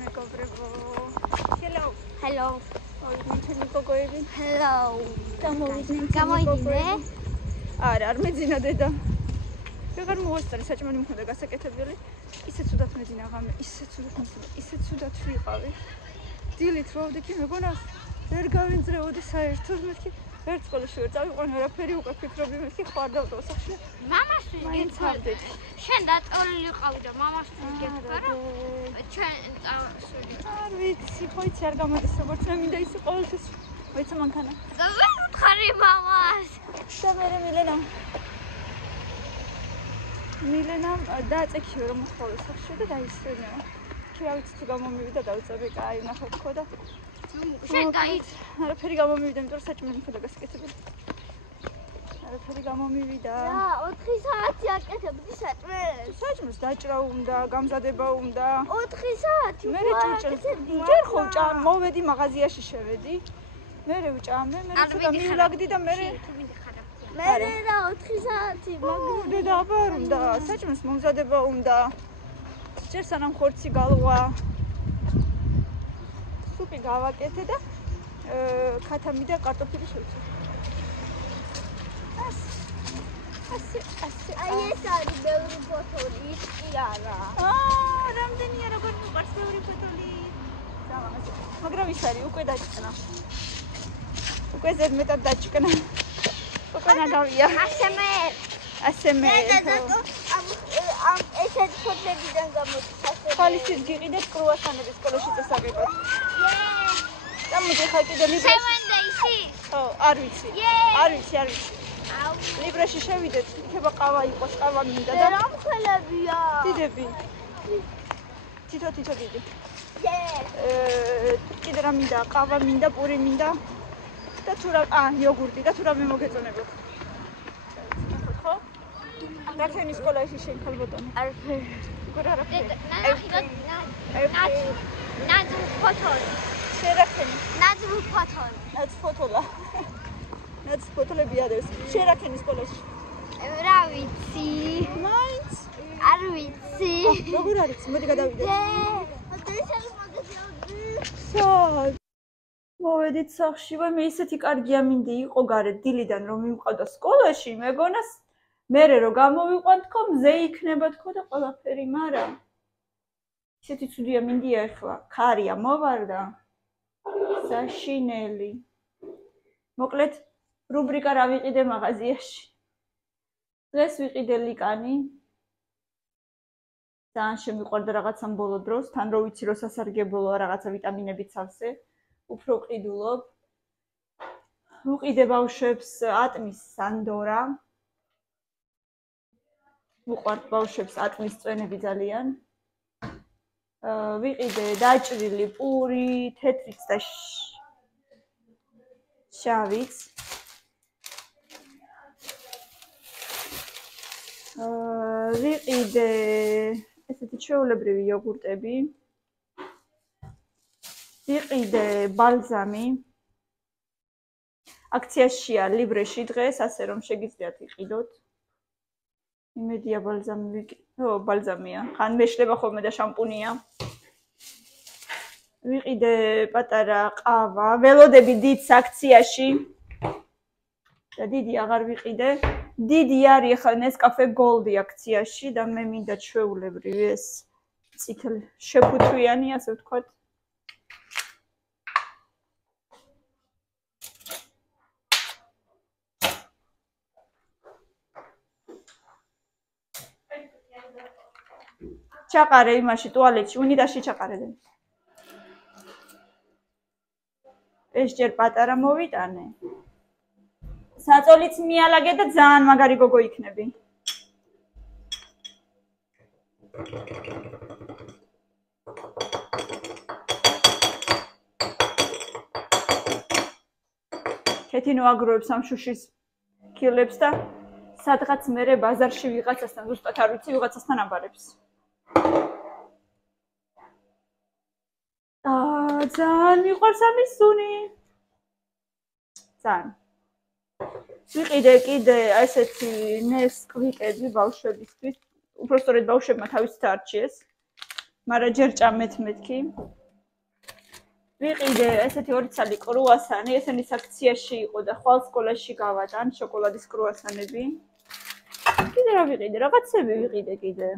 მეგობრებო. Hello. Hello. Მოიძინე გოგოები. Hello. გამოიძინე. არა, არ მეძინა დედა. ვეღარ მოვასწარი საჭმელი მქონდა გასაკეთებელი. ისეთ ცუდად მეძინა ღამე, ისეთ ცუდად ვიყავი. დილით რო ვდიქი მეგონას ვერ გავინძრეოდი საერთოდ მეთქი ერთ სკოლაში ვერ წავიყვანე არაფერი უკვე ფიქრობდი მეთქი ხარ დავტოვსახში. მამასთვის გეტყვი. შენ დატოლილი ყავი და მამასთვის გეტყვი რა. ჩვენ წავსული. არ ვიცი, ხოიცი არ გამოდის როგორც მე მინდა ისე ყოველთვის. ვიცი მანქანა. და ვერ ვთხარი მამას. და მე მილენამ დააწექიო რომ მოხვალე სახში და დაისვენა. კი რა ვიცი თუ გამომივიდა დავწები, კაი ნახე ხო და შენ დაიც არაფერი გამომივიდა, იმიტომ რომ საჭმელი მქონდა გასაკეთებელი. არაფერი გამომივიდა. რა, 4 საათი აკეთებდი საჭმელს. საჭმელს დაჭრა უნდა, გამზადება უნდა. 4 საათი. მე ჭურჭელს. ჯერ ხო მოვედი მაღაზიაში შევედი. მე ვჭამე, მე ცოტა მივლაგდი და მე მე რა 4 საათი მაგდე დაბარ უნდა, საჭმელს მომზადება უნდა. ჯერ სანამ ხორცი გალვა. სუპი გავაკეთე და ქათამი და კარტოფილი შევწე. ასე. აი ეს არის ბევრი ფოტოი, ის კი არა. რამდენია როგორ მიყვარს ბევრი ფოტოი. მაგრამ ის არის უკვე დაჭკნა. უკვე ზედმეტად დაჭკნა. უკვე ნაგავია. ასმე. ამ ესეთ ფოტოებიდან გამოდის ასე. ხალისის გიყიდეთ კრუასანები სკოლაში წასაგებად. და მოდი ხა კიდე ლიბრაში. 7 days-ი? ხო, არ ვიცი. ლიბრაში შევიდეთ, იქება ყავა იყოს, ყავა მინდა და რა მხელებია? დიდები. თითო დიდი. კიდე რა მინდა, ყავა მინდა, პური მინდა და თუ რა, იოგურტი და თუ რა მოგეწონებათ. ხო? რა ჩვენი სკოლაში შენ ხალბოტონი? არაფერი. გორა არაფერი. ნაძვ ფოტოი. შერაქენი. ნაძვ ფოტოი. ნაძვ ფოტოები ადევს. შერაქენი სკოლაში. რა ვიცი. მაინც? არ ვიცი. როგორ არის? მოდი გადავიდეთ. სად? მოვედით სახლში, ვაი მე ისეთი კარგი ამინდი იყო გარეთ დილიდან რომ მივყავდა სკოლაში, მეგონას მერე რომ გამოვიყვან თქო მზე იქნება თქო და ყველაფერი, მაგრამ ისეთი ცუდი ამინდია ახლა. ქარია მოვარდა. საშინელი. მოკლედ რუბრიკა რა ვიყიდე მაღაზიაში. დღეს ვიყიდე ლიკანი. ძალიან შემიყვარდა რაღაცამ ბოლო დროს, თან რო ვიცი რომ სასარგებლოა რაღაცა ვიტამინებით სავსე. უფრო ყიდულობ. ვუყიდე ბავშვებს ატმის სანდორა. ვუყვართ ბავშვებს ატმის წვენები ძალიან. ვიყიდე დაჭრილი პური, თეთრიც და შავიც. ვიყიდე ესეთი ჩვეულებრივი იოგურტები. ვიყიდე ბალზამი. აქციაშია ლიბრეში დღეს, ასე რომ შეგიძლიათ იყიდოთ. იმედია ბალზამი ვიყიდე. ბალზამია. ხან მეშლება ხოლმე და შამპუნია. ვიყიდე პატარა ყავა, ველოდები დიდს აქციაში. და დიდი აღარ ვიყიდე. დიდი არის ხა ნესკაფე გოლდი აქციაში და მე მინდა ჩვეულებრივი ეს წითელი შეფუთვიანი, ასე ვთქვათ. ჩაყარე იმაში ტუალეტში, უნიტაში ჩაყარედე. ეს ჯერ პატარა მოვიტანე. საწოლიც მიალაგე და ძალიან მაგარი გოგო იქნები. ქეთინო აგროებს ამ შუშის კილებს და სადღაც მერე ბაზარში ვიღაცასთან ზუსტად არ ვიცი ვიღაცასთან აბარებს. ძალიან მიყვარს ამის სუნი. ძალიან. ვიყიდე კიდე ესეთი ნესკვიკები ბავშვებისთვის. უბრალოდ ბავშვებმა თავისით არჩიეს. მაგრამ ჯერ ჭამეთ მეთქი. ვიყიდე ესეთი 2 ცალი კრუასანი, ესენი აქციაში იყო და ხვალ სკოლაში გავატან შოკოლადის კრუასანები. კიდე რა ვიყიდე? რაღაცები ვიყიდე კიდე.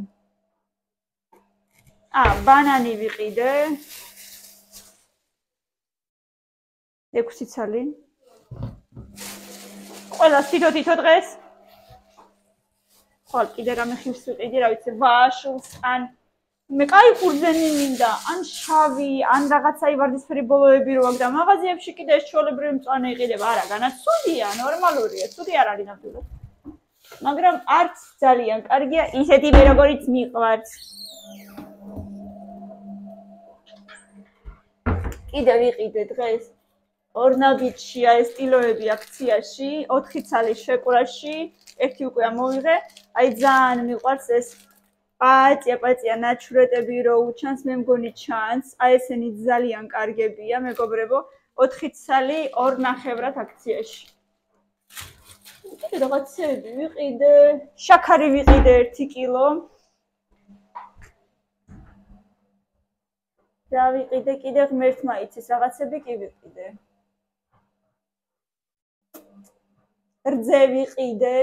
ბანანი ვიყიდე. 6 ცალი. ყველა თითო დღეს. ხვალ კიდე რამე ხილს ვიყიდი, რა ვიცი, ვაშულს ან მე კაი ხურძენი მინდა, ან შავი, ან რაღაცაი ვარდისფერი ბოლოები რო აქვს და მაღაზიებში კიდე ეს ჩვეულებრივი მწვანე იყიდება. არა, განაცუდია, ნორმალურია, ცუდი არ არის ნამდვილად. მაგრამ არც ძალიან კარგია ისეთი მე როგორიც მიყვარს. კიდე ვიყიდე დღეს ორნაბიტშია ეს სტილოები აქციაში, 4 ცალი შეკვრაში, 1 უკვე ამოვიღე. აი ძალიან მიყვარს ეს პაწია ნაჩვრეტები რო უჩანს, მე მგონი ჩანს. აი ესენი ძალიან კარგებია, მეგობრებო, 4 ცალი 2.5 აქციაში. კიდე რაღაცები ვიყიდე, შაქარი ვიყიდე 1 კილო. რა ვიყიდე კიდე ღმერთმა იცის, რაღაცები კი ვიყიდე. რძე ვიყიდე.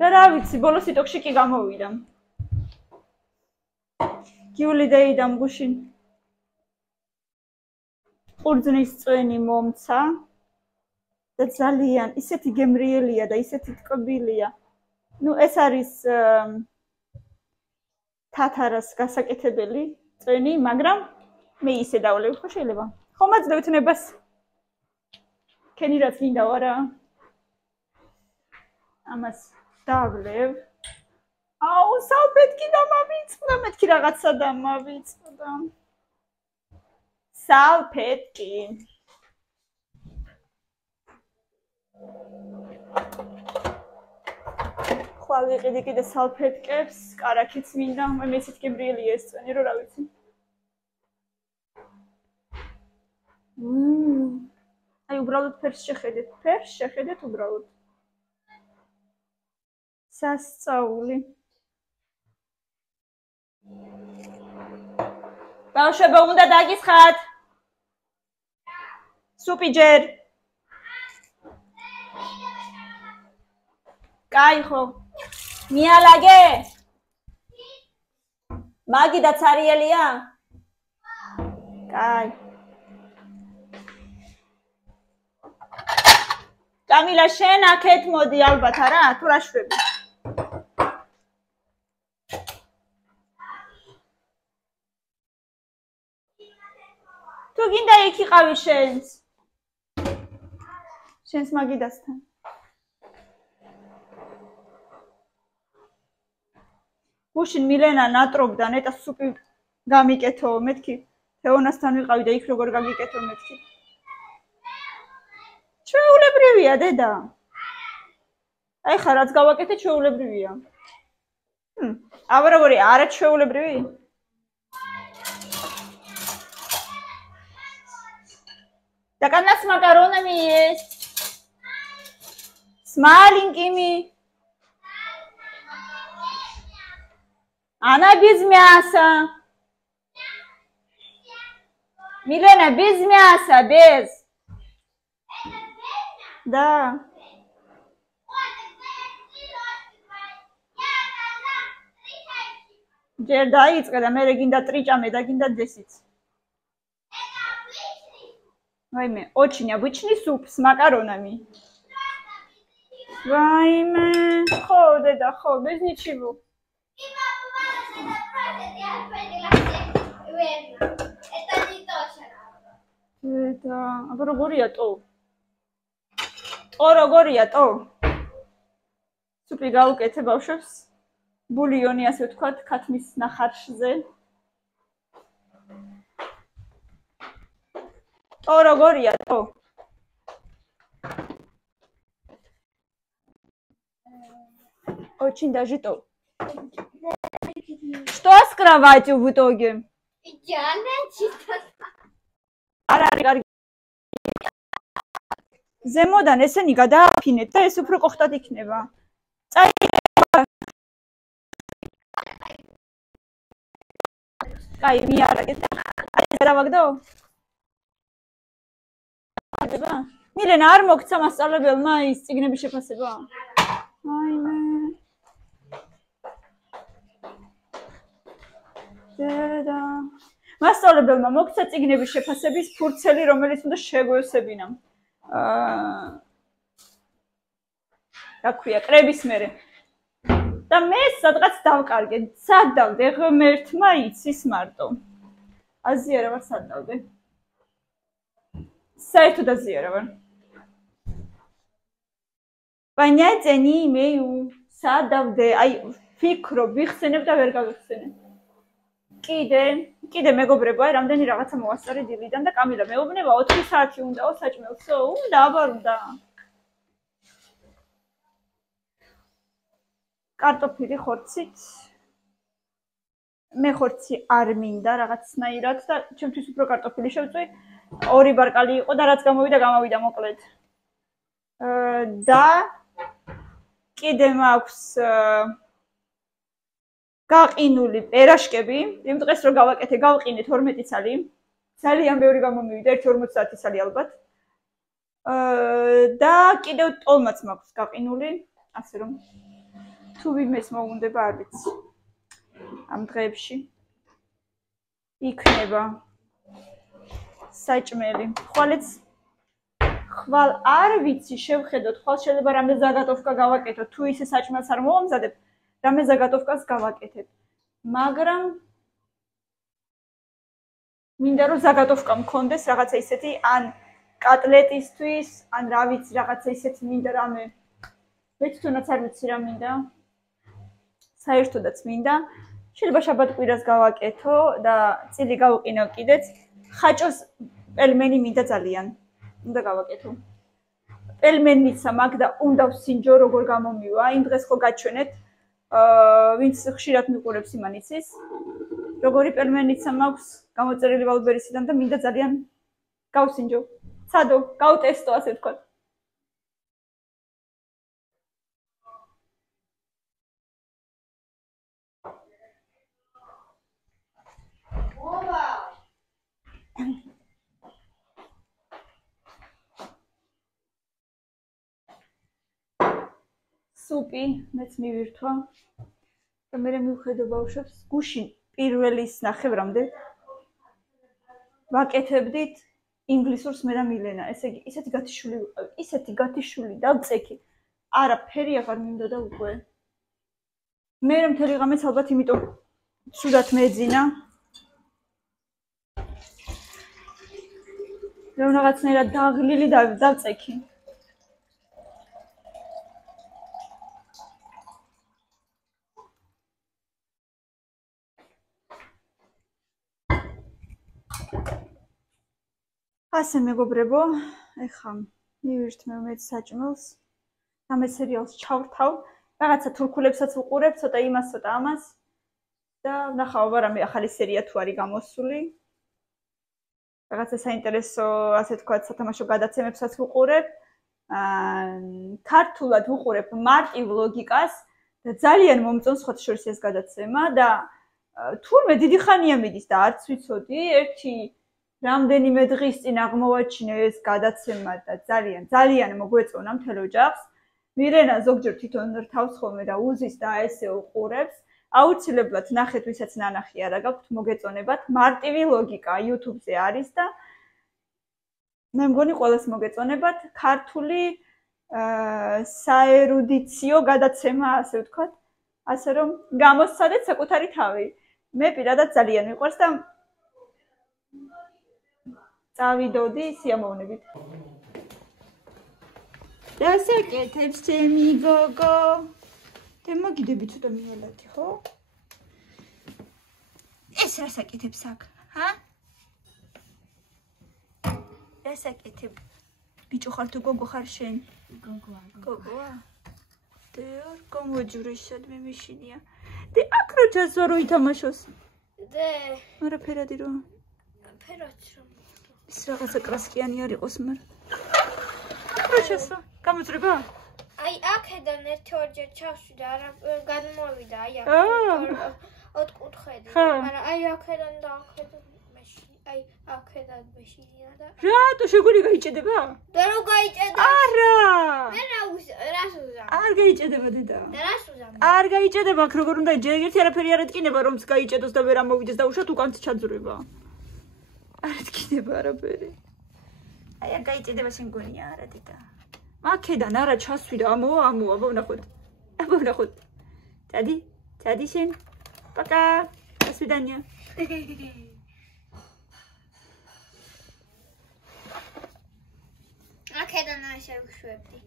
და რა ვიცი, ბოლოს იტოქში კი გამოვიდა. გიული დეიდამ გუშინ ყურძნის წვენი მომცა და ძალიან ისეთი გემრიელია და ისეთი ტკბილია. ნუ ეს არის თათარას გასაკეთებელი წვენი, მაგრამ მე ისე დავლევ, ხო შეიძლება? ხომ აძლევთ ნებას? ქენი რაც მინდა ვარა? ამას დავლევ. აუ, სალფეტკი დამავიწყდა, მეთქი რაღაცა დამავიწყდა. სალფეტკი. ხვალ ვიყიდი კიდე სალფეტკებს, კარაქიც მინდა, მე ისეთ გემრიელია ეს წვენი, რო რა ვიცი. აი უბრალოდ ფერს შეხედეთ უბრალოდ. სასწაული. ბავშვებო, უნდა დაგისხათ. სუპი ჯერ. კაი ხო. მიალაგე. მაგიდაც არიელია? კაი. კამილა, შენ აქეთ მოდი ალბათ არა? თუ რა შვები? თუ გინდა იქ იყავი შენს მაგიდასთან. გუშინ მილენა ნატრობდა ნეტა სუპი გამიკეთო, მეთქი თეონასთან ვიყავი და იქ როგორ გაგიკეთო მეთქი. ჩვეულებრივია დედა. აი ხა რაც გავაკეთე ჩვეულებრივია. აბა როგორი არა ჩვეულებრივი? Da kann das Macaroni есть. С маленькими. Она без мяса. Милена, без мяса, без. Да. ჯერ დაიწყე და მე გინდა ტრიჭამე და გინდა დესიც. ვაიმე, очень обычный суп с макаронами. ვაიმე, ხო დედა, ხო, без ничего. დედა, აბა როგორია ტო? ტო როგორია ტო? სუპი გავუკეთე ბავშვებს. ბულიონი ასე ვთქვათ, ქათმის ნახარშზე. ტო როგორია ტო? Очень даже то. Что с кроватью в итоге? Идеально чисто. ზემოდან ესენი გადააფინეთ და ეს უფრო ყოხტად იქნება. კაი, მიარაგეთ და გადავაგდო? მილენა არ მოგცა მასწავლებელმა ის წიგნების შეფასება? აიმე. დედა. მასწავლებელმა მოგცა წიგნების შეფასების ფურცელი, რომელიც უნდა შეგვევსებინა. რა ქვია, კრების მერე. და მე სადღაც დავკარგე. სად დავდე? ღმერთმა იცის მარტო. აზიარა ვარ სად დავდე? საერთოდ აზიარა ვარ. Понятия не имею. სად დავდე? აი, ფიქრობ, ვიხსენებ და ვერ გავიხსენებ. კიდე მეგობრებო, აი რამდენი რაღაცა მოვასწარე დილიდან და კამილა მეუბნება 4 საათი უნდაო საჭმელსო, უნდა აბარ უნდა. კარტოფილი ხორცით. მე ხორცი არ მინდა რაღაცნაირად და ჩემთვის უფრო კარტოფილი შევწვი. 2 ბარკალი იყო და რაც გამოვიდა მოკლედ. და კიდე მაქვს გაყინული პერაშკები, იმ დღეს რო გავაკეთე, გავყინე 12 ცალი. ძალიან ბევრი გამომივიდა, 1.50 ცალი ალბათ. და კიდევ ტოლმაც მაქვს გაყინული, ასე რომ თუ ვინმეს მოუნდება, არ ვიცი. ამ დღეებში იქნება საჭმელი. ხვალ არ ვიცი, შევხედოთ, ხვალ შეიძლება რამე ზაგატოვკა გავაკეთოთ, თუ ისე საჭმელს არ მოვამზადებ, რამე ზაგატოვკას გავაკეთებ. მაგრამ მინდა რომ ზაგატოვკა მქონდეს რაღაცა ისეთი, ან კატლეტისთვის, ან რა ვიცი, რაღაცა ისეთი მინდა რამე. მე თვითონაც არ ვიცი რა მინდა. საერთოდაც მინდა. შეიძლება შაბათ-კვირას გავაკეთო და წილი გავუყინო კიდეც. ხაჭოს პელმენი მინდა ძალიან. უნდა გავაკეთო. პელმენიცა მაგ და უნდა ვსინჯო როგორ გამომივა. იმ დღეს ხო გაჩვენეთ. ვინც ხშირად მიყურებს იმან იცის. როგორი პელმენიცა მაქვს გამოწერილი ვალბერისიდან და მინდა ძალიან გავსინჯო. ცადო, გავტესტო ასე ვთქვათ. სუპი მეც მივირთვა და მე მივხედო ბავშვებს გუშინ პირველის ნახევრამდე ვაკეთებდით ინგლისურს მე და მილენა. ესე იგი, ისეთი გათიშული ვიყავი, ისეთი გათიშული დავწექი. არაფერი აღარ მინდოდა უკვე. მე მთელი ღამეც ალბათ იმიტომ ცუდად მეძინა. რომ რაღაცნაირად დაღლილი დავწექი. ასე მეგობრებო, ეხლა მივირთმევ მეც საჭმელს. ამ სერიალს ჩავრთავ. რაღაცა თურქულებსაც ვუყურებ, ცოტა იმას, ცოტა ამას. და ვნახავ რამე ახალი სერია თუ არის გამოსული. რაღაცა საინტერესო, ასე თქვა, სათამაშო გადაცემებსაც ვუყურებ. ქართულად ვუყურებ მარტივ ლოგიკას და ძალიან მომწონს ხოთ შორის ეს გადაცემა და თურმე დიდი ხანია მიდის და არც ვიცოდი, ერთი რამდენიმე დღის წინ აღმოვაჩინე ეს გადაცემა და ძალიან მოგვეწონა მთელ ოჯახს. მილენა ზოგჯერ თვითონ რთავს ხოლმე და უზის და ესე უყურებს. აუცილებლად ნახეთ, ვისაც ნანახი არა გაქვთ, მოგეწონებათ. მარტივი ლოგიკა YouTube-ზე არის და მე მგონი ყველას მოგეწონებათ. ქართული საერუდიციო გადაცემა, ასე ვთქვათ. ასე რომ გამოსცადეთ საკუთარი თავი. მე პირადად ძალიან მიყვარს და წავიდოდი სიამოვნებით. დასაკეთებს ჩემი გოგო. და მაგიდები ცოტა მიალათი, ხო? ეს რასაკეთებს აქ, ჰა? დასაკეთებ. ბიჭო ხარ თუ გოგო ხარ შენ? გოგოა. გოგოა? დეორ კომოჯურე სადმე მიშინია. და აქ რო ჩასვარო ითამაშოს. და არა ფერადი რო. ფერადი რო. ის რაღაცა კრასკიანი არ იყოს, მაგრამ. რა შესა? გამოწრება? აი აქედან 1-2 ჯერ ჩავშვი და არა გადმოვიდა, აი აქ. ოთხკუთხე დავხედე. ხო. მაგრამ აი აქედან და აქედან მეში, აი აქედან მეშინია და რატო შეგვარი გაიჭედება? და რო გაიჭედა. არა. მე რას უზამ? არ გაიჭედება დედა. და რას უზამ? არ გაიჭედება, აქ როგორ უნდა ჯერ ერთი არაფერი არ ეთკინება, რომც გაიჭედოს და ვერ ამოვიდეს და უშოთ უკანც ჩაძრება. არ ეთკინება არაფერი. აი აქ გაიჭედება შენ გონია არა დედა. აქედან არა ჩასვიდა, ამოვა, აბა ვნახოთ. აბა ვნახოთ. წადი შენ. პაკა. დასვიდანია. აქედან არ შევშვებდი.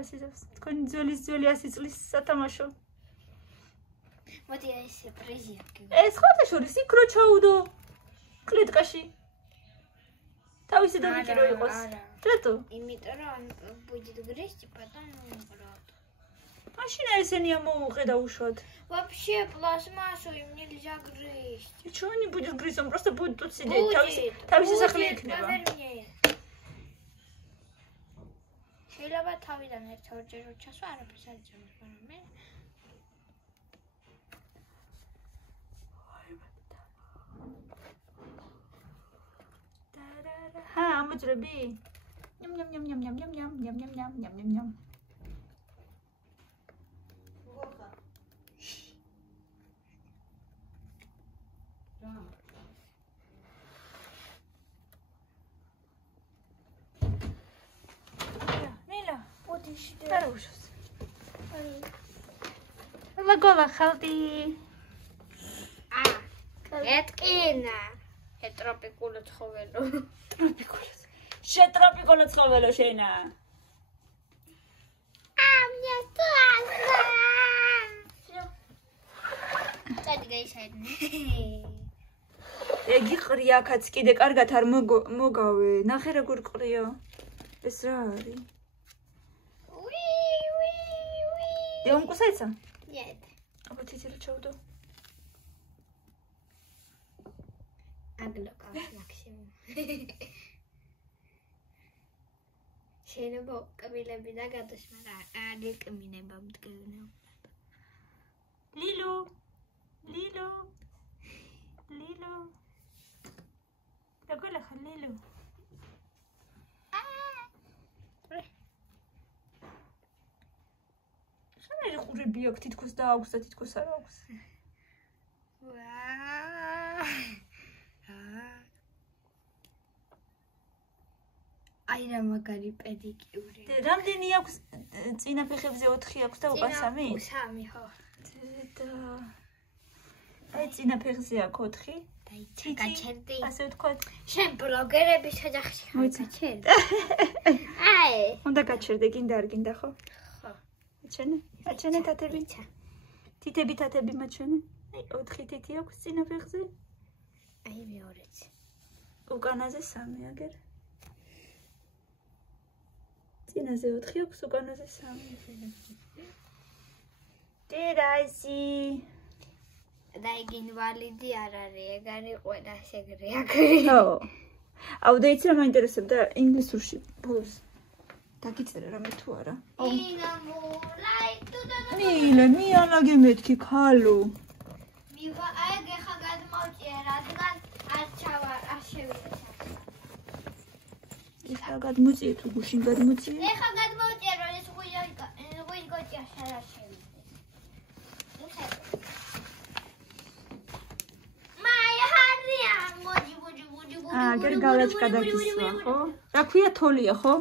ასე ზავს. თქვენი ძველი 100 წლის სათამაშო. მოდი ეს პრიზი აქ. ეს ხოთა შორის იქ რო ჩაუდო კლეტკაში. თავისი დონე რო იყოს. რატო? იმიტომ რომ будет грести, потом убрать. მაშინ ესენი ამოუყედა უშოთ. Вообще пластмассу им нельзя грызть. Чего не будешь грызть? Он просто будет тут сидеть. თავისი სახლი იქნება. შეიძლება თავიდან ერთ-ორჯერ ჩასვა, არაფერს არ იცოდეს, მაგრამ მე ჰა, ამოძრები? ნям. Хорошо. Лагола ხალდი. ეტკინა. ეტროპიკული ცხოველო. შეტროპიკული ცხოველო შენა. ამია თვალა. წადი გაიშაიდნე. ეგი ყრია აქაც კიდე კარგად არ მოგავე. ნახე როგორ ყრია. ეს რა არის? Я вам кусается? Нет. А вот эти рычагу. Аглока максимум. შეიძლება კბილები და გადაშმა არ ეკმინება მდგევნეობა. ლილუ. დაგოლა ხალილუ. შენ ხურები აქ თითქოს დააქვს და თითქოს არ აქვს. აი რა მაგარი პედიკიური. რამდენი აქვს წინა ფეხებზე 4 აქვს და უკან 3? 3 ხო. და აი წინა ფეხზე აქვს 4. დაიცა გაჩერდი. ასე ვთქვათ. შენ ბლოგერების ოჯახში ხარ გაჩერდი. აი. უნდა გაჩერდე, გინდა არ გინდა ხო? ხო. აჩენე თათები. თითები მაჩვენე. აი 4 თითი აქვს წინა ფეხზე. აი მეორეც. უკანაზე 3 აგერ. წინაზე 4 აქვს, უკანაზე 3. დედაისი. და იგი ინვალიდი არ არის, ეგ არის ყველა შეგრეაგრი. ხო. აუ და იცი რა მაინტერესებდა ინგლისურში ბოლოს. დაგიწერე რამე თუ არა. მიანაგე მეთქი ქალო. მივა აი გეხა გადმოვჭია, რადგან არ შევიდა. ეხლა გადმოწიე თუ გუშინ გადმოწიე? ეხა გადმოვჭია, რომ ეს ღვინი გოჭია შარა შევიდა. აგერ გალაჭკა დაგისვა, ხო? რა ქვია თოლია, ხო?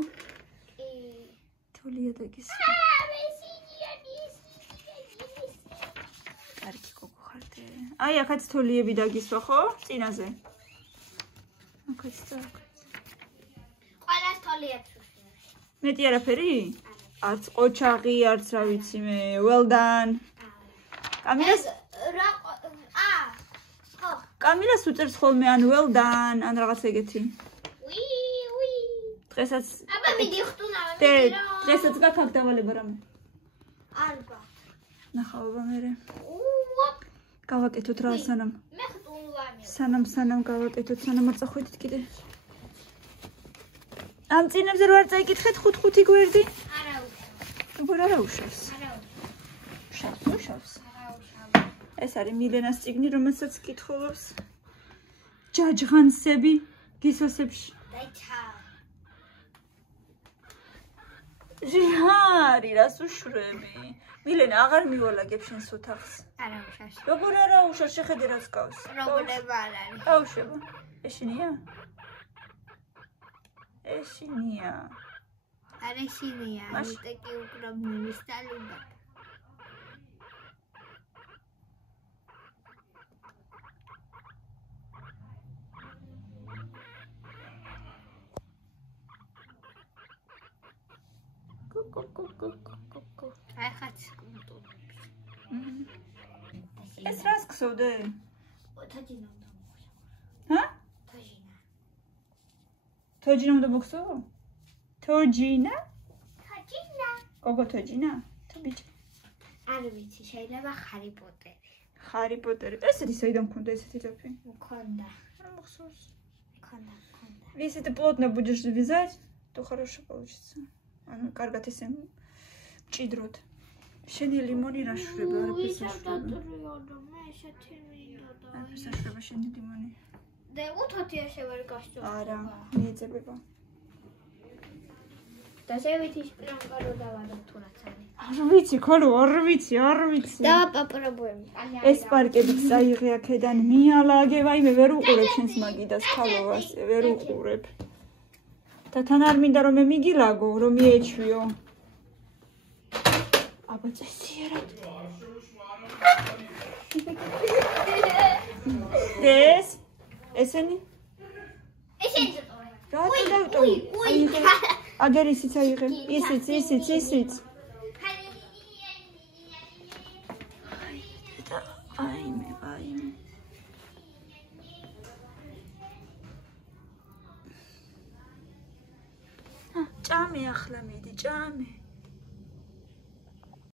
თოლია დაგისვა. კარგი კოკო ხარდე. აი, აქაც თოლიები დაგისვა, ხო? წინაზე. აქაც და აქაც. ყველას თოლიებს უშვილებს. მეტი არაფერი? არც ყოჩაღი, არც რა ვიცი მე. Well done. კამილას კამილას უწერს ხოლმე ან well done, ან რაღაც ეგეთი. დღესაც აბა მიდი ხტუნავ. დღესაც გაქაქ დავალება რამე. არბა. ნახავ მე. გავაკეთოთ რა სანამ. მე ხტუნვამი. სანამ გავაკეთოთ, სანამ არ წახვედით კიდე. ამ წინებზე რო არ წაიკითხეთ 5 გვერდი? არა უშავს. როგორ არა უშავს? არა უშავს. უშავს. არა უშავს. ეს არის მილენას წიგნი, რომელსაც კითხულობს ჯაჯღანსები გისოსებში. ჟიჰარი, რას უშვები? მილენა, აღარ მივალაგებ შენს ოთახს. არა უშავს. როგორ არა უშავს, შეხედე რაც გავს. როგორება არ არის. აუშვება. ეშინია? ეშინია. არ ეშინია, ისტეკი უკრობ მინის ტალიბა. აი ხაც კულტურები. ეს რას გსოვდე? თოჯინა უნდა მოხსო. ჰა? თოჯინა. თოჯინა უნდა მოხსო? თოჯინა? თოჯინა. გოგო თოჯინა? თუ ბიჭი. არ ვიცი, შეიძლება ჰარი პოტერი. ჰარი პოტერი. ესეთი საიდან მქონდა ესეთი ჯაფი? მქონდა. რა მოხსოვს? მქონდა. Если ты плотно будешь вязать, то хорошо получится. ანუ კარგად ესე მჭიდროდ. შენი ლიმონი რა შვრება, არაფერს არ შვრება. მე ესეთი მინდოდა. არაფერს არ შვრება შენი ლიმონი. და უთოთი ასე ვერ გასწორდება. არა, მიეძებება. და ზევითი სპრანგარო დავადო თუ რაც არის. არ ვიცი, ხოლო არ ვიცი. დავაპაპრობები. ეს პარკებიც წაიღე აქედან, მიალაგე, ვაიმე ვერ უყურებ შენს მაგიდას ხალოვას, ვერ უყურებ. და თან არ მინდა რომ მე მიგილაგო, რომ მიეჩვიო. აბა წესიერად. ეს? ესენი? ესენი ზოტორე. რატო დავტოვე? აგერ ისიც აიღე. ისიც. აიმე. ჭამე ახლა მიდი, ჭამე.